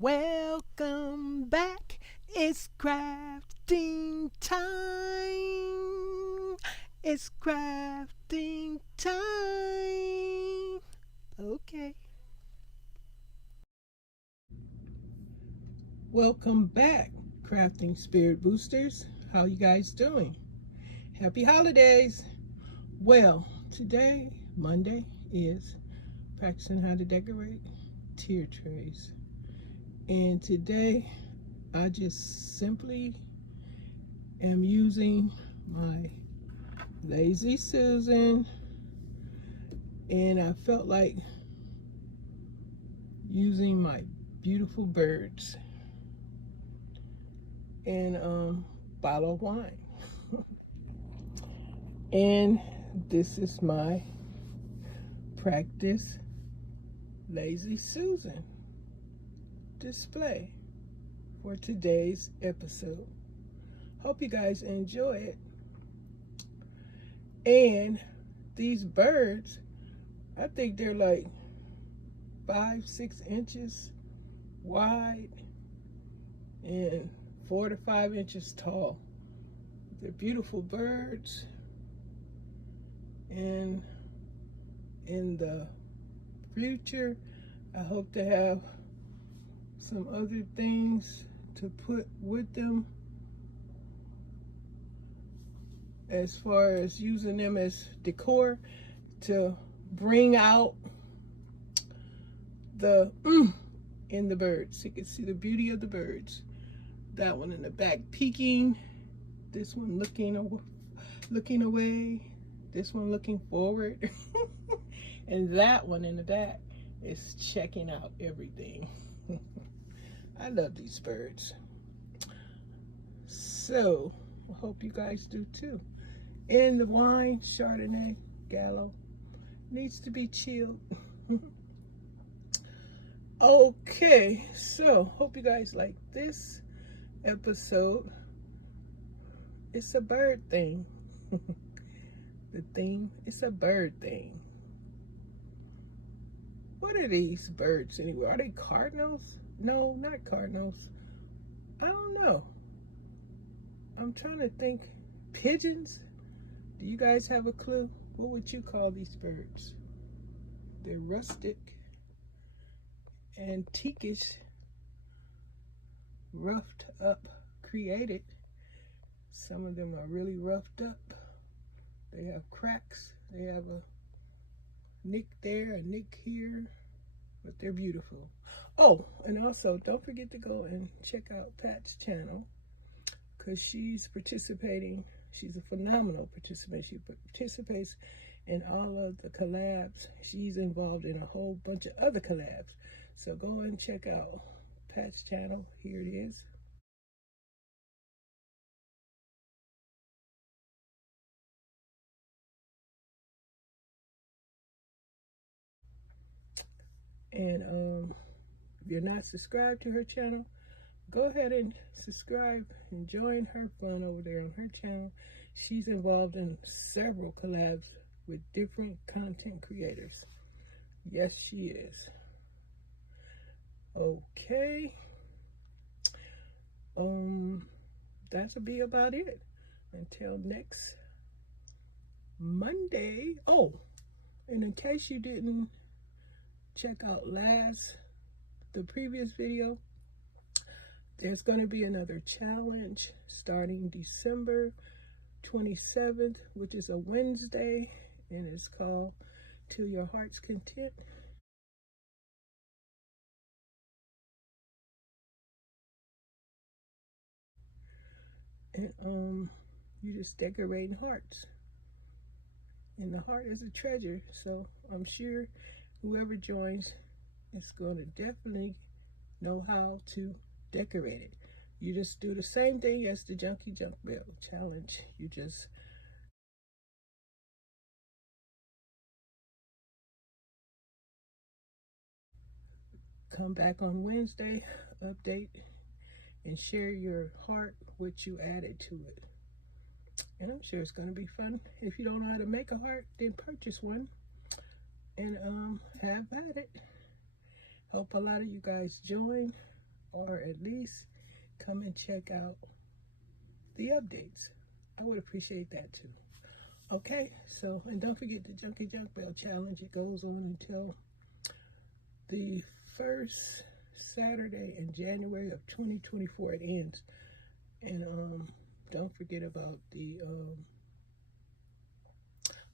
Welcome back. It's crafting time. It's crafting time. Okay. Welcome back, Crafting Spirit Boosters. How you guys doing? Happy holidays. Well, today, Monday, is practicing how to decorate tier trays. And today, I just simply am using my Lazy Susan, and I felt like using my beautiful birds and bottle of wine. And this is my practice Lazy Susan display for today's episode. Hope you guys enjoy it. And these birds, I think they're like 5-6 inches wide and 4 to 5 inches tall. They're beautiful birds, and in the future I hope to have some other things to put with them as far as using them as decor to bring out the in the birds, so you can see the beauty of the birds. That one in the back peeking, this one looking away, this one looking forward, and that one in the back is checking out everything. I love these birds. So I hope you guys do too. And the wine, Chardonnay, Gallo, needs to be chilled. Okay, so hope you guys like this episode. It's a bird thing. The theme, it's a bird thing. What are these birds anyway? Are they cardinals? No, not cardinals. I don't know. I'm trying to think. Pigeons? Do you guys have a clue? What would you call these birds? They're rustic, antiquish, roughed up, created. Some of them are really roughed up. They have cracks. They have a nick there, a nick here, but they're beautiful. Oh, and also don't forget to go and check out Pat's channel, because she's participating. She's a phenomenal participant. She participates in all of the collabs. She's involved in a whole bunch of other collabs. So go and check out Pat's channel. Here it is. And if you're not subscribed to her channel, go ahead and subscribe and join her fun over there on her channel. She's involved in several collabs with different content creators. Yes, she is. Okay. That'll be about it until next Monday. Oh, and in case you didn't check out the previous video, there's going to be another challenge starting December 27th, which is a Wednesday, and it's called To Your Heart's Content. And you just decorating hearts, and the heart is a treasure. So I'm sure whoever joins is going to definitely know how to decorate it. You just do the same thing as the Junkie Junk Mail challenge. You just come back on Wednesday, update, and share your heart, what you added to it. And I'm sure it's going to be fun. If you don't know how to make a heart, then purchase one and have at it. Hope a lot of you guys join. or at least come and check out the updates. I would appreciate that too. Okay, so, and don't forget the Junkie Junk Bell Challenge. It goes on until the first Saturday in January of 2024. It ends. And don't forget about the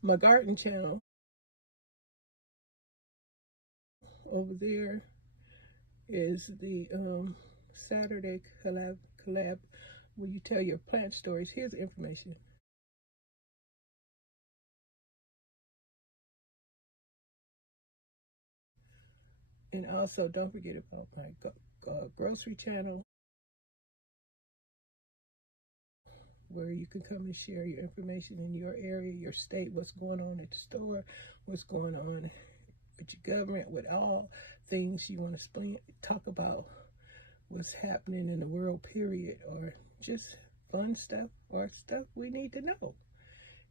my garden channel over there is the Saturday collab where you tell your plant stories. Here's the information. And also don't forget about my grocery channel, where you can come and share your information in your area, your state, what's going on at the store, what's going on with your government, with all things you want to talk about what's happening in the world, period, or just fun stuff or stuff we need to know.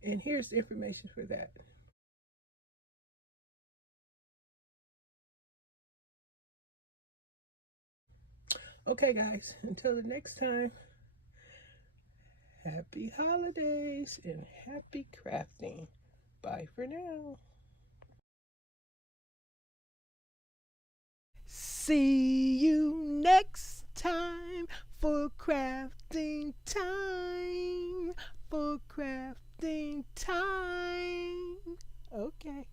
And here's the information for that. Okay, guys, until the next time, happy holidays and happy crafting. Bye for now. See you next time for crafting time. For crafting time. Okay.